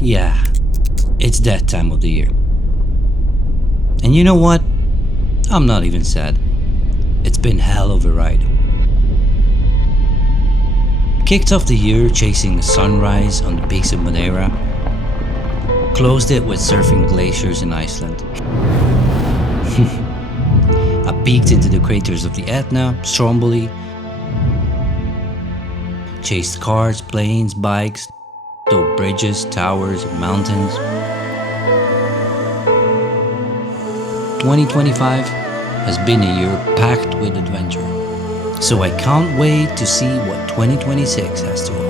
Yeah, it's that time of the year. And you know what? I'm not even sad. It's been hell of a ride. Kicked off the year chasing a sunrise on the peaks of Madeira. Closed it with surfing glaciers in Iceland. I peeked into the craters of the Etna, Stromboli, chased cars, planes, bikes, dove bridges, towers, and mountains. 2025 has been a year packed with adventure, so I can't wait to see what 2026 has to offer.